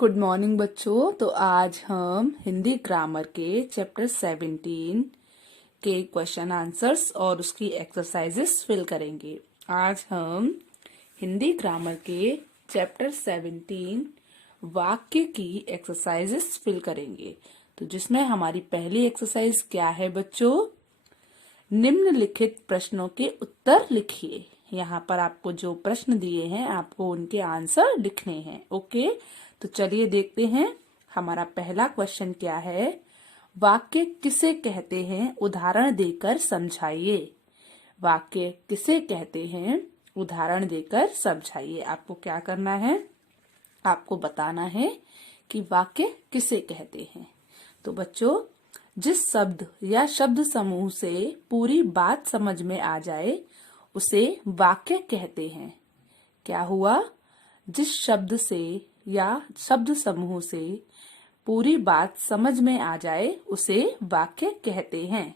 Good morning बच्चों। तो आज हम हिंदी ग्रामर के चैप्टर 17 के क्वेश्चन आंसर्स और उसकी एक्सरसाइजेस फिल करेंगे। आज हम हिंदी ग्रामर के चैप्टर 17 वाक्य की एक्सरसाइजेस फिल करेंगे। तो जिसमें हमारी पहली एक्सरसाइज क्या है बच्चों? निम्नलिखित प्रश्नों के उत्तर लिखिए। यहाँ पर आपको जो प्रश्न दिए हैं आपको उनके आंसर लिखने हैं। ओके, तो चलिए देखते हैं हमारा पहला क्वेश्चन क्या है। वाक्य किसे कहते हैं, उदाहरण देकर समझाइए। वाक्य किसे कहते हैं, उदाहरण देकर समझाइए। आपको क्या करना है, आपको बताना है कि वाक्य किसे कहते हैं। तो बच्चों, जिस शब्द या शब्द समूह से पूरी बात समझ में आ जाए उसे वाक्य कहते हैं। क्या हुआ? जिस शब्द से या शब्द समूह से पूरी बात समझ में आ जाए उसे वाक्य कहते हैं।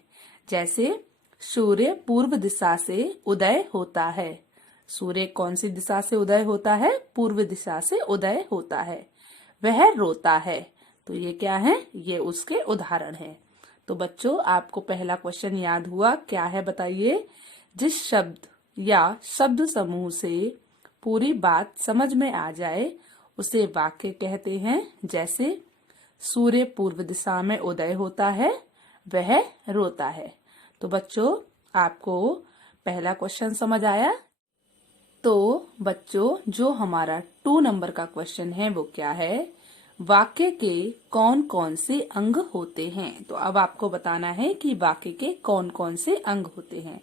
जैसे सूर्य पूर्व दिशा से उदय होता है। सूर्य कौन सी दिशा से उदय होता है? पूर्व दिशा से उदय होता है। वह रोता है। तो ये क्या है? ये उसके उदाहरण है। तो बच्चों, आपको पहला क्वेश्चन याद हुआ? क्या है बताइए? जिस शब्द या शब्द समूह से पूरी बात समझ में आ जाए उसे वाक्य कहते हैं। जैसे सूर्य पूर्व दिशा में उदय होता है, वह रोता है। तो बच्चों, आपको पहला क्वेश्चन समझ आया? तो बच्चों, जो हमारा 2 नंबर का क्वेश्चन है वो क्या है? वाक्य के कौन कौन से अंग होते हैं। तो अब आपको बताना है कि वाक्य के कौन कौन से अंग होते हैं।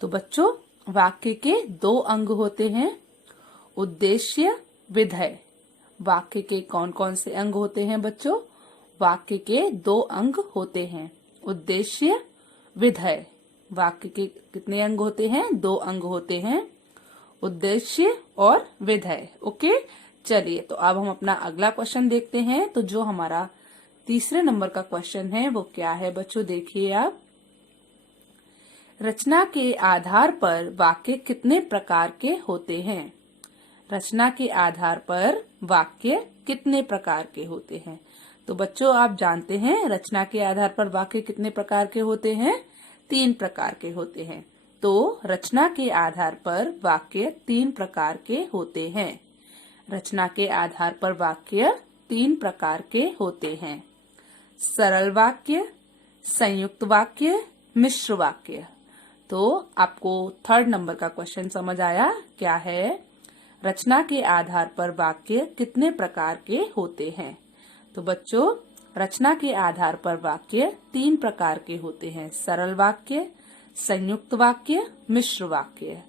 तो बच्चों, वाक्य के 2 अंग होते हैं, उद्देश्य, विधेय। वाक्य के कौन कौन से अंग होते हैं बच्चों? वाक्य के 2 अंग होते हैं, उद्देश्य, विधेय। वाक्य के कितने अंग होते हैं? 2 अंग होते हैं, उद्देश्य और विधेय। ओके, चलिए तो अब हम अपना अगला क्वेश्चन देखते हैं। तो जो हमारा तीसरे नंबर का क्वेश्चन है वो क्या है बच्चों? देखिए आप, रचना के आधार पर वाक्य कितने प्रकार के होते हैं? रचना के आधार पर वाक्य कितने प्रकार के होते हैं? तो बच्चों, आप जानते हैं रचना के आधार पर वाक्य कितने प्रकार के होते हैं? 3 प्रकार के होते हैं। तो रचना के आधार पर वाक्य 3 प्रकार के होते हैं। रचना के आधार पर वाक्य 3 प्रकार के होते हैं। सरल वाक्य, संयुक्त वाक्य, मिश्र वाक्य। तो आपको 3rd नंबर का क्वेश्चन समझ आया? क्या है? रचना के आधार पर वाक्य कितने प्रकार के होते हैं? तो बच्चों, रचना के आधार पर वाक्य 3 प्रकार के होते हैं, सरल वाक्य, संयुक्त वाक्य, मिश्र वाक्य।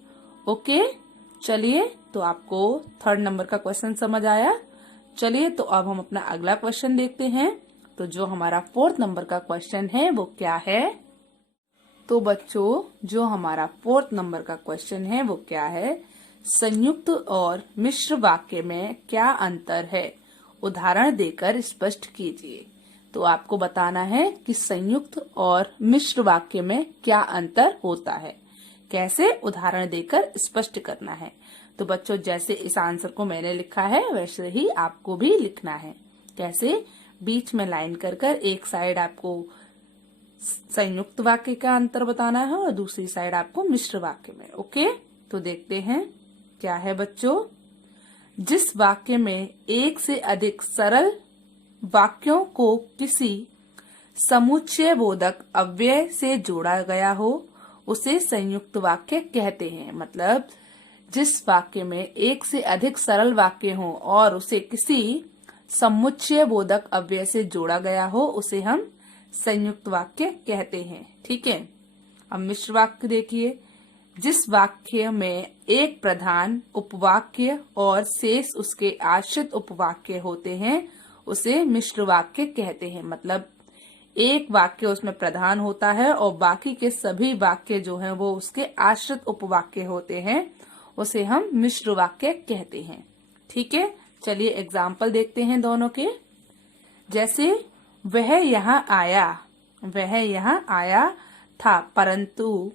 ओके, चलिए तो आपको 3rd नंबर का क्वेश्चन समझ आया। चलिए तो अब हम अपना अगला क्वेश्चन देखते हैं। तो जो हमारा 4th नंबर का क्वेश्चन है वो क्या है? तो बच्चों, जो हमारा 4th नंबर का क्वेश्चन है वो क्या है? संयुक्त और मिश्र वाक्य में क्या अंतर है? उदाहरण देकर स्पष्ट कीजिए। तो आपको बताना है कि संयुक्त और मिश्र वाक्य में क्या अंतर होता है। कैसे? उदाहरण देकर स्पष्ट करना है। तो बच्चों, जैसे इस आंसर को मैंने लिखा है वैसे ही आपको भी लिखना है। कैसे? बीच में लाइन कर कर एक साइड आपको संयुक्त वाक्य का अंतर बताना है और दूसरी साइड आपको मिश्र वाक्य में। ओके, तो देखते हैं क्या है बच्चों। जिस वाक्य में एक से अधिक सरल वाक्यों को किसी समुच्चय बोधक अव्यय से जोड़ा गया हो उसे संयुक्त वाक्य कहते हैं। मतलब जिस वाक्य में एक से अधिक सरल वाक्य हो और उसे किसी समुच्चय बोधक अव्यय से जोड़ा गया हो उसे हम संयुक्त वाक्य कहते हैं। ठीक है। अब मिश्र वाक्य देखिए, जिस वाक्य में एक प्रधान उपवाक्य और शेष उसके आश्रित उपवाक्य होते हैं उसे मिश्र वाक्य कहते हैं। मतलब एक वाक्य उसमें प्रधान होता है और बाकी के सभी वाक्य जो हैं वो उसके आश्रित उपवाक्य होते हैं, उसे हम मिश्र वाक्य कहते हैं। ठीक है, चलिए एग्जाम्पल देखते हैं दोनों के। जैसे वह यहाँ आया था परंतु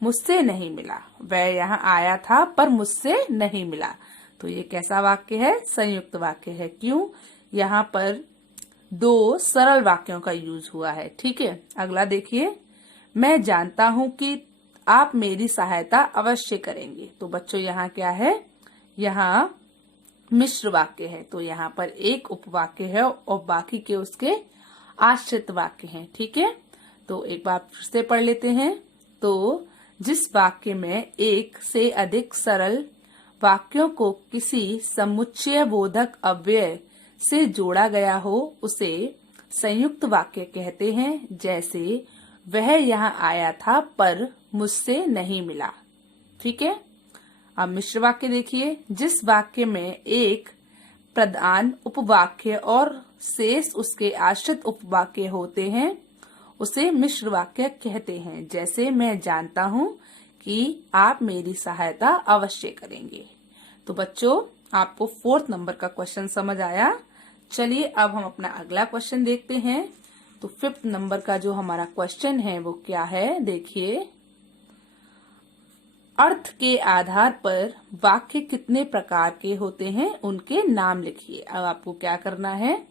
मुझसे नहीं मिला। वह यहाँ आया था पर मुझसे नहीं मिला। तो ये कैसा वाक्य है? संयुक्त वाक्य है। क्यों? यहाँ पर 2 सरल वाक्यों का यूज हुआ है। ठीक है, अगला देखिए, मैं जानता हूं कि आप मेरी सहायता अवश्य करेंगे। तो बच्चों यहाँ क्या है, यहाँ मिश्र वाक्य है, तो यहाँ पर एक उपवाक्य है और बाकी के उसके आश्रित वाक्य हैं। ठीक है, तो एक बार फिर से पढ़ लेते हैं। तो जिस वाक्य में एक से अधिक सरल वाक्यों को किसी समुच्चय बोधक अव्यय से जोड़ा गया हो उसे संयुक्त वाक्य कहते हैं। जैसे वह यहाँ आया था पर मुझसे नहीं मिला। ठीक है, अब मिश्र वाक्य देखिए, जिस वाक्य में एक प्रधान उपवाक्य और शेष उसके आश्रित उपवाक्य होते हैं उसे मिश्र वाक्य कहते हैं। जैसे मैं जानता हूं कि आप मेरी सहायता अवश्य करेंगे। तो बच्चों, आपको 4th नंबर का क्वेश्चन समझ आया। चलिए अब हम अपना अगला क्वेश्चन देखते हैं। तो 5th नंबर का जो हमारा क्वेश्चन है वो क्या है, देखिए, अर्थ के आधार पर वाक्य कितने प्रकार के होते हैं उनके नाम लिखिए। अब आपको क्या करना है,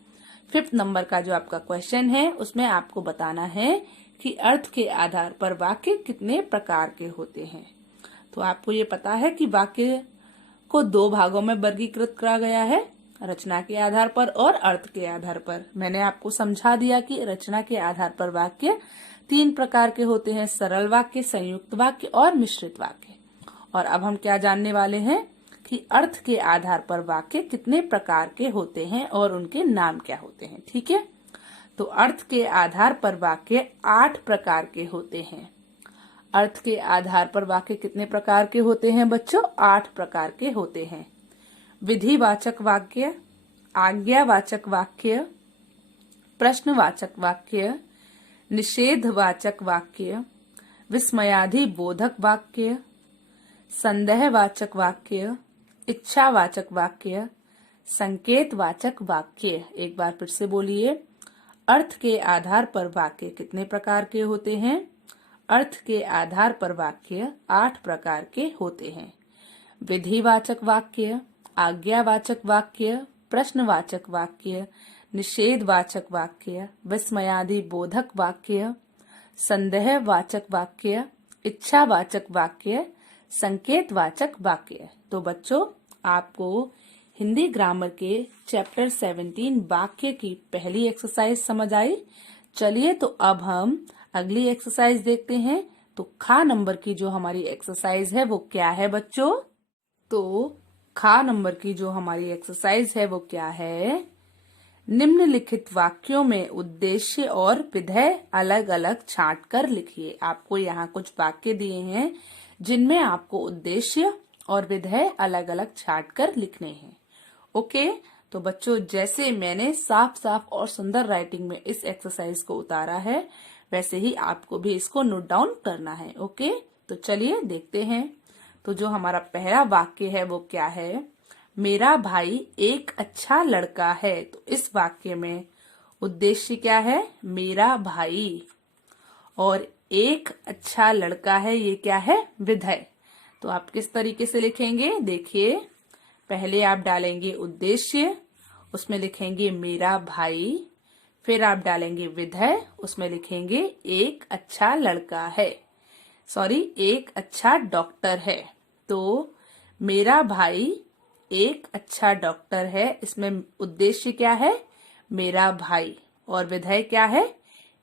5th नंबर का जो आपका क्वेश्चन है उसमें आपको बताना है कि अर्थ के आधार पर वाक्य कितने प्रकार के होते हैं। तो आपको ये पता है कि वाक्य को 2 भागों में वर्गीकृत करा गया है, रचना के आधार पर और अर्थ के आधार पर। मैंने आपको समझा दिया कि रचना के आधार पर वाक्य 3 प्रकार के होते हैं, सरल वाक्य, संयुक्त वाक्य और मिश्रित वाक्य। और अब हम क्या जानने वाले हैं कि अर्थ के आधार पर वाक्य कितने प्रकार के होते हैं और उनके नाम क्या होते हैं। ठीक है, तो अर्थ के आधार पर वाक्य 8 प्रकार के होते हैं। अर्थ के आधार पर वाक्य कितने प्रकार के होते हैं बच्चों? 8 प्रकार के होते हैं। विधिवाचक वाक्य, आज्ञावाचक वाक्य, प्रश्नवाचक वाक्य, निषेधवाचक वाक्य, विस्मयादि बोधक वाक्य, संदेहवाचक वाक्य, इच्छावाचक वाक्य, संकेतवाचक वाक्य। एक बार फिर से बोलिए, अर्थ के आधार पर वाक्य कितने प्रकार के होते हैं? अर्थ के आधार पर वाक्य 8 प्रकार के होते हैं। विधिवाचक वाक्य, आज्ञावाचक वाक्य, प्रश्नवाचक वाक्य, निषेधवाचक वाक्य, विस्मयादि बोधक वाक्य, संदेहवाचक वाक्य, इच्छावाचक वाक्य, संकेतवाचक वाक्य। तो बच्चों, आपको हिंदी ग्रामर के चैप्टर 17 वाक्य की पहली एक्सरसाइज समझ आई। चलिए तो अब हम अगली एक्सरसाइज देखते हैं। तो खा नंबर की जो हमारी एक्सरसाइज है वो क्या है बच्चों? तो खा नंबर की जो हमारी एक्सरसाइज है वो क्या है? निम्नलिखित वाक्यों में उद्देश्य और विधेय अलग अलग छांट कर लिखिए। आपको यहाँ कुछ वाक्य दिए हैं जिनमें आपको उद्देश्य और विधेय अलग अलग छांट कर लिखने हैं। ओके, तो बच्चों, जैसे मैंने साफ साफ और सुंदर राइटिंग में इस एक्सरसाइज को उतारा है वैसे ही आपको भी इसको नोट डाउन करना है। ओके, तो चलिए देखते हैं। तो जो हमारा पहला वाक्य है वो क्या है? मेरा भाई एक अच्छा लड़का है। तो इस वाक्य में उद्देश्य क्या है? मेरा भाई। और एक अच्छा लड़का है, ये क्या है? विधेय। तो आप किस तरीके से लिखेंगे? देखिए, पहले आप डालेंगे उद्देश्य, उसमें लिखेंगे मेरा भाई, फिर आप डालेंगे विधेय, उसमें लिखेंगे एक अच्छा लड़का है, एक अच्छा डॉक्टर है। तो मेरा भाई एक अच्छा डॉक्टर है, इसमें उद्देश्य क्या है? मेरा भाई, और विधेय क्या है?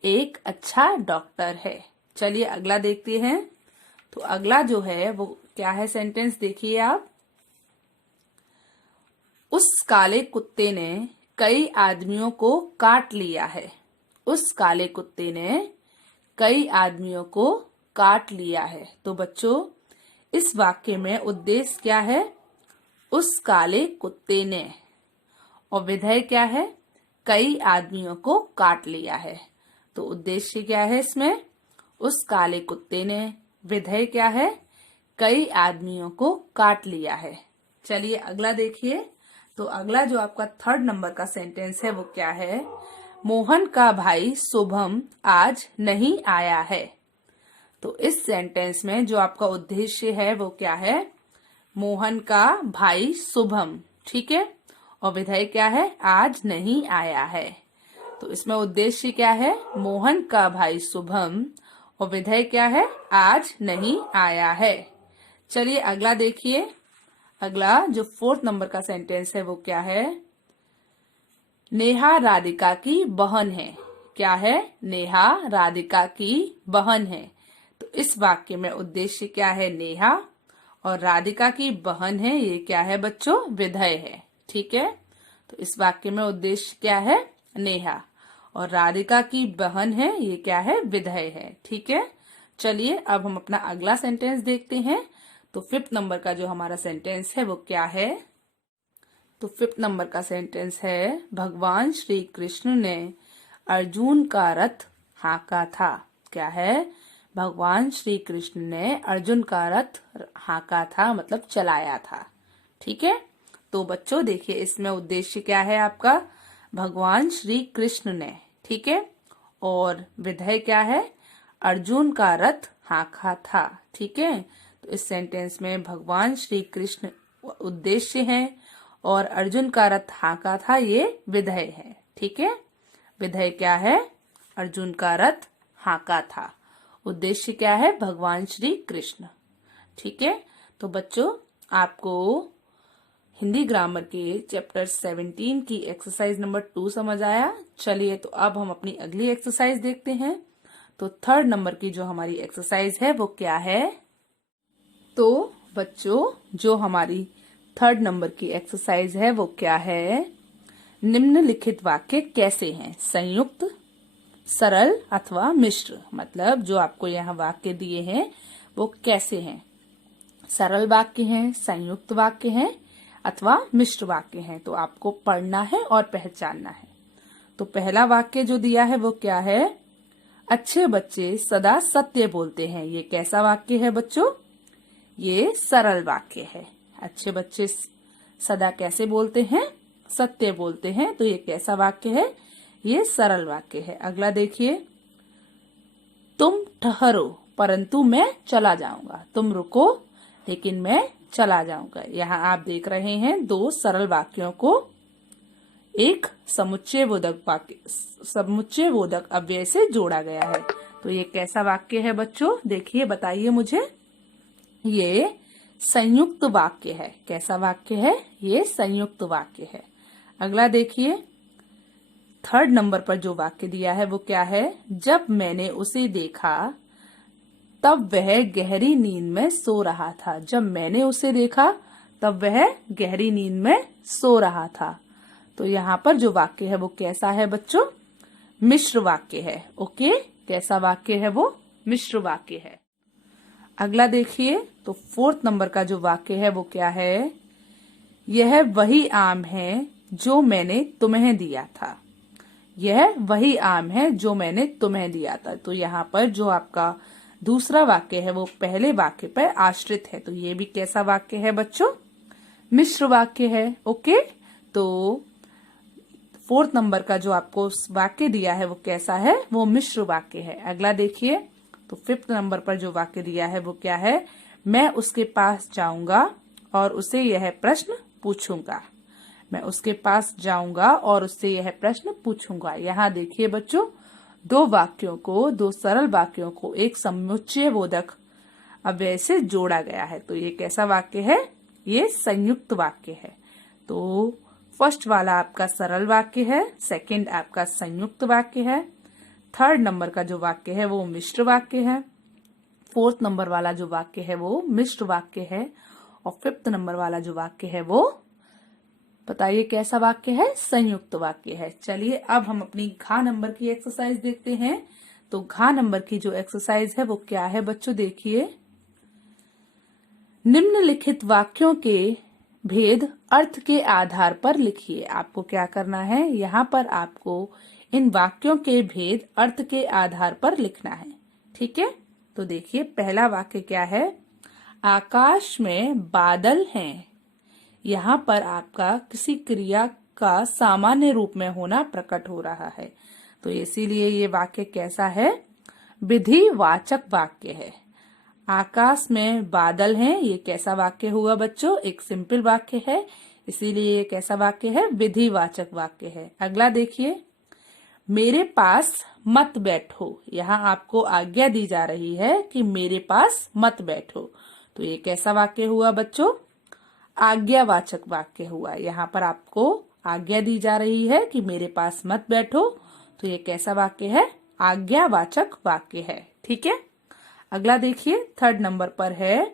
एक अच्छा डॉक्टर है। चलिए अगला देखते हैं। तो अगला जो है वो क्या है सेंटेंस, देखिए आप। उस काले कुत्ते ने कई आदमियों को काट लिया है। उस काले कुत्ते ने कई आदमियों को काट लिया है। तो बच्चों, इस वाक्य में उद्देश्य क्या है? उस काले कुत्ते ने, और विधेय क्या है? कई आदमियों को काट लिया है। तो उद्देश्य क्या है इसमें? उस काले कुत्ते ने, विधेय क्या है? कई आदमियों को काट लिया है। चलिए अगला देखिए। तो अगला जो आपका 3rd नंबर का सेंटेंस है वो क्या है? मोहन का भाई शुभम आज नहीं आया है। तो इस सेंटेंस में जो आपका उद्देश्य है वो क्या है? मोहन का भाई शुभम, ठीक है, और विधेय क्या है? आज नहीं आया है। तो इसमें उद्देश्य क्या है? मोहन का भाई शुभम, और विधेय क्या है? आज नहीं आया है। चलिए अगला देखिए। अगला जो 4th नंबर का सेंटेंस है वो क्या है? नेहा राधिका की बहन है। क्या है? नेहा राधिका की बहन है। तो इस वाक्य में उद्देश्य क्या है? नेहा, और राधिका की बहन है, ये क्या है बच्चों? विधेय है। ठीक है, तो इस वाक्य में उद्देश्य क्या है? नेहा, और राधिका की बहन है, ये क्या है? विधेय है। ठीक है, चलिए अब हम अपना अगला सेंटेंस देखते हैं। तो 5th नंबर का जो हमारा सेंटेंस है वो क्या है? तो 5th नंबर का सेंटेंस है, भगवान श्री कृष्ण ने अर्जुन का रथ हाँका था। क्या है? भगवान श्री कृष्ण ने अर्जुन का रथ हाँका था, मतलब चलाया था। ठीक है, तो बच्चों देखिए इसमें उद्देश्य क्या है आपका? भगवान श्री कृष्ण ने। ठीक है, और विधेय क्या है? अर्जुन का रथ हाँका था। ठीक है, तो इस सेंटेंस में भगवान श्री कृष्ण उद्देश्य है और अर्जुन का रथ हाँका था ये विधेय है। ठीक है, विधेय क्या है? अर्जुन का रथ हाँका था। उद्देश्य क्या है? भगवान श्री कृष्ण। ठीक है, तो बच्चों आपको हिंदी ग्रामर के चैप्टर 17 की एक्सरसाइज नंबर 2 समझ आया। चलिए तो अब हम अपनी अगली एक्सरसाइज देखते हैं। तो 3rd नंबर की जो हमारी एक्सरसाइज है वो क्या है? तो बच्चों जो हमारी 3rd नंबर की एक्सरसाइज है वो क्या है? निम्नलिखित वाक्य कैसे हैं? संयुक्त, सरल अथवा मिश्र। मतलब जो आपको यहाँ वाक्य दिए हैं वो कैसे हैं? सरल वाक्य हैं, संयुक्त वाक्य हैं अथवा मिश्र वाक्य हैं। तो आपको पढ़ना है और पहचानना है। तो पहला वाक्य जो दिया है वो क्या है? अच्छे बच्चे सदा सत्य बोलते हैं। ये कैसा वाक्य है बच्चों? ये सरल वाक्य है। अच्छे बच्चे सदा कैसे बोलते हैं? सत्य बोलते हैं। तो ये कैसा वाक्य है? ये सरल वाक्य है। अगला देखिए, तुम ठहरो परंतु मैं चला जाऊंगा। तुम रुको लेकिन मैं चला जाऊंगा। यहाँ आप देख रहे हैं 2 सरल वाक्यों को एक समुच्चय बोधक अव्यय से जोड़ा गया है। तो ये कैसा वाक्य है बच्चों? देखिए, बताइए मुझे। ये संयुक्त वाक्य है। कैसा वाक्य है? ये संयुक्त वाक्य है। अगला देखिए, 3rd नंबर पर जो वाक्य दिया है वो क्या है? जब मैंने उसे देखा तब वह गहरी नींद में सो रहा था। जब मैंने उसे देखा तब वह गहरी नींद में सो रहा था। तो यहाँ पर जो वाक्य है वो कैसा है बच्चों? मिश्र वाक्य है। ओके, कैसा वाक्य है वो? मिश्र वाक्य है। अगला देखिए, तो 4th नंबर का जो वाक्य है वो क्या है? यह वही आम है जो मैंने तुम्हें दिया था। यह वही आम है जो मैंने तुम्हें दिया था। तो यहाँ पर जो आपका दूसरा वाक्य है वो पहले वाक्य पर आश्रित है। तो ये भी कैसा वाक्य है बच्चों? मिश्र वाक्य है। ओके, तो 4th नंबर का जो आपको वाक्य दिया है वो कैसा है? वो मिश्र वाक्य है। अगला देखिए, तो 5th नंबर पर जो वाक्य दिया है वो क्या है? मैं उसके पास जाऊंगा और उसे यह प्रश्न पूछूंगा। मैं उसके पास जाऊंगा और उससे यह प्रश्न पूछूंगा। यहाँ देखिए बच्चों, 2 सरल वाक्यों को एक समुच्चय बोधक अव्यय से जोड़ा गया है। तो ये कैसा वाक्य है? ये संयुक्त वाक्य है। तो फर्स्ट वाला आपका सरल वाक्य है, सेकंड आपका संयुक्त वाक्य है, 3rd नंबर का जो वाक्य है वो मिश्र वाक्य है, 4th नंबर वाला जो वाक्य है वो मिश्र वाक्य है, और 5th नंबर वाला जो वाक्य है वो बताइए कैसा वाक्य है? संयुक्त वाक्य है। चलिए अब हम अपनी घ नंबर की एक्सरसाइज देखते हैं। तो घ नंबर की जो एक्सरसाइज है वो क्या है बच्चों? देखिए, निम्नलिखित वाक्यों के भेद अर्थ के आधार पर लिखिए। आपको क्या करना है? यहाँ पर आपको इन वाक्यों के भेद अर्थ के आधार पर लिखना है। ठीक है, तो देखिए पहला वाक्य क्या है? आकाश में बादल हैं। यहाँ पर आपका किसी क्रिया का सामान्य रूप में होना प्रकट हो रहा है। तो इसीलिए ये वाक्य कैसा है? विधिवाचक वाक्य है। आकाश में बादल हैं, ये कैसा वाक्य हुआ बच्चों? एक सिंपल वाक्य है, इसीलिए ये कैसा वाक्य है? विधिवाचक वाक्य है। अगला देखिए, मेरे पास मत बैठो। यहाँ आपको आज्ञा दी जा रही है कि मेरे पास मत बैठो, तो ये कैसा वाक्य हुआ बच्चों? आज्ञावाचक वाक्य हुआ। यहाँ पर आपको आज्ञा दी जा रही है कि मेरे पास मत बैठो, तो ये कैसा वाक्य है? आज्ञावाचक वाक्य है। ठीक है। अगला देखिए, थर्ड नंबर पर है,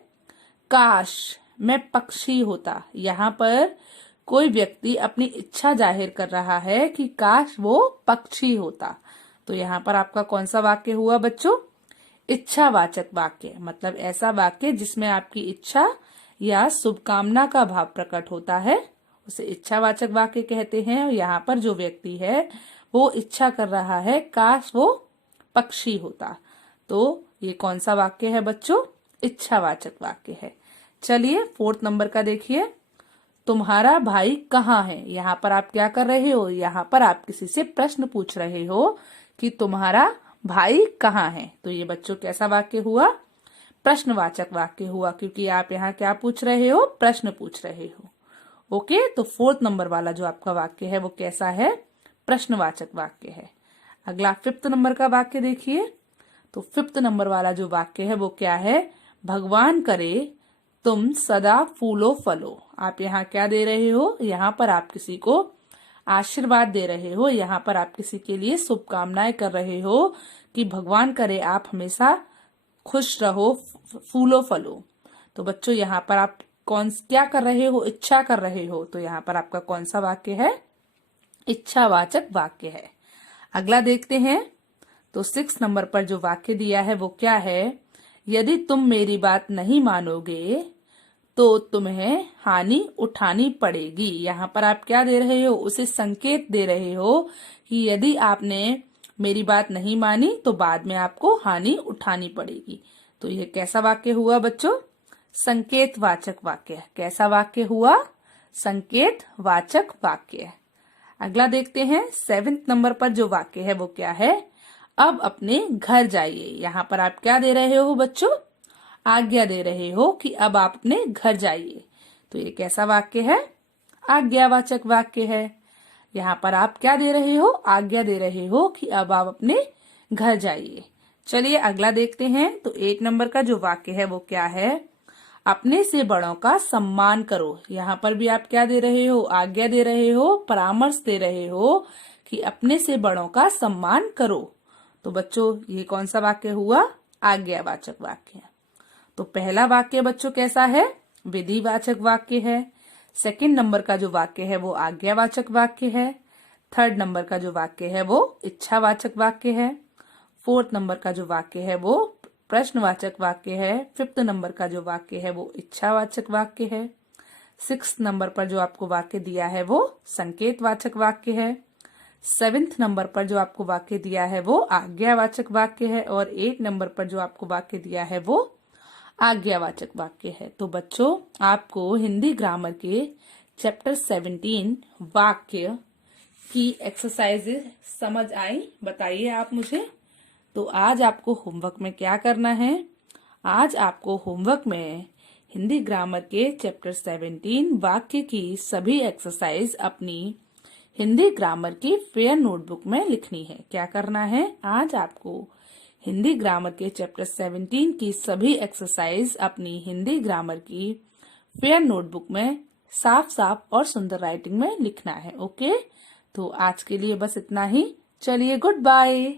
काश मैं पक्षी होता। यहाँ पर कोई व्यक्ति अपनी इच्छा जाहिर कर रहा है कि काश वो पक्षी होता, तो यहाँ पर आपका कौन सा वाक्य हुआ बच्चों? इच्छावाचक वाक्य। मतलब ऐसा वाक्य जिसमें आपकी इच्छा या शुभकामना का भाव प्रकट होता है, उसे इच्छावाचक वाक्य कहते हैं। और यहाँ पर जो व्यक्ति है वो इच्छा कर रहा है काश वो पक्षी होता, तो ये कौन सा वाक्य है बच्चों? इच्छावाचक वाक्य है। चलिए फोर्थ नंबर का देखिए, तुम्हारा भाई कहाँ है। यहाँ पर आप क्या कर रहे हो? यहाँ पर आप किसी से प्रश्न पूछ रहे हो कि तुम्हारा भाई कहाँ है, तो ये बच्चों कैसा वाक्य हुआ? प्रश्नवाचक वाक्य हुआ, क्योंकि आप यहाँ क्या पूछ रहे हो? प्रश्न पूछ रहे हो। ओके, तो फोर्थ नंबर वाला जो आपका वाक्य है वो कैसा है? प्रश्नवाचक वाक्य है। अगला फिफ्थ नंबर का वाक्य देखिए, तो फिफ्थ नंबर वाला जो वाक्य है वो क्या है? भगवान करे तुम सदा फूलो फलो। आप यहाँ क्या दे रहे हो? यहाँ पर आप किसी को आशीर्वाद दे रहे हो, यहाँ पर आप किसी के लिए शुभकामनाएं कर रहे हो कि भगवान करे आप हमेशा खुश रहो, फूलो फलो। तो बच्चों यहाँ पर आप क्या कर रहे हो? इच्छा कर रहे हो, तो यहाँ पर आपका कौन सा वाक्य है? इच्छावाचक वाक्य है। अगला देखते हैं, तो 6 नंबर पर जो वाक्य दिया है वो क्या है? यदि तुम मेरी बात नहीं मानोगे तो तुम्हें हानि उठानी पड़ेगी। यहाँ पर आप क्या दे रहे हो? उसे संकेत दे रहे हो कि यदि आपने मेरी बात नहीं मानी तो बाद में आपको हानि उठानी पड़ेगी। तो ये कैसा वाक्य हुआ बच्चों? संकेतवाचक वाक्य। कैसा वाक्य हुआ? संकेतवाचक वाक्य। अगला देखते हैं, 7 नंबर पर जो वाक्य है वो क्या है? अब अपने घर जाइए। यहाँ पर आप क्या दे रहे हो बच्चों? आज्ञा दे रहे हो कि अब आप अपने घर जाइए, तो ये कैसा वाक्य है? आज्ञावाचक वाक्य है। यहाँ पर आप क्या दे रहे हो? आज्ञा दे रहे हो कि अब आप अपने घर जाइए। चलिए अगला देखते हैं, तो 8 नंबर का जो वाक्य है वो क्या है? अपने से बड़ों का सम्मान करो। यहाँ पर भी आप क्या दे रहे हो? आज्ञा दे रहे हो, परामर्श दे रहे हो कि अपने से बड़ों का सम्मान करो। तो बच्चों ये कौन सा वाक्य हुआ? आज्ञावाचक वाक्य। तो पहला वाक्य बच्चों कैसा है? विधिवाचक वाक्य है। सेकंड नंबर का जो वाक्य है वो आज्ञावाचक वाक्य है। थर्ड नंबर का जो वाक्य है वो इच्छावाचक वाक्य है। फोर्थ नंबर का जो वाक्य है वो प्रश्नवाचक वाक्य है। फिफ्थ नंबर का जो वाक्य है वो इच्छावाचक वाक्य है। 6 नंबर पर जो आपको वाक्य दिया है वो संकेतवाचक वाक्य है। 7 नंबर पर जो आपको वाक्य दिया है वो आज्ञावाचक वाक्य है। और 8 नंबर पर जो आपको वाक्य दिया है वो आज्ञावाचक वाक्य है। तो बच्चों आपको हिंदी ग्रामर के चैप्टर 17 वाक्य की एक्सरसाइजेस समझ आई? बताइए आप मुझे। तो आज आपको होमवर्क में क्या करना है? आज आपको होमवर्क में हिंदी ग्रामर के चैप्टर 17 वाक्य की सभी एक्सरसाइज अपनी हिंदी ग्रामर की फेयर नोटबुक में लिखनी है। क्या करना है? आज आपको हिंदी ग्रामर के चैप्टर 17 की सभी एक्सरसाइज अपनी हिंदी ग्रामर की फेयर नोटबुक में साफ साफ और सुंदर राइटिंग में लिखना है। ओके, तो आज के लिए बस इतना ही। चलिए, गुड बाय।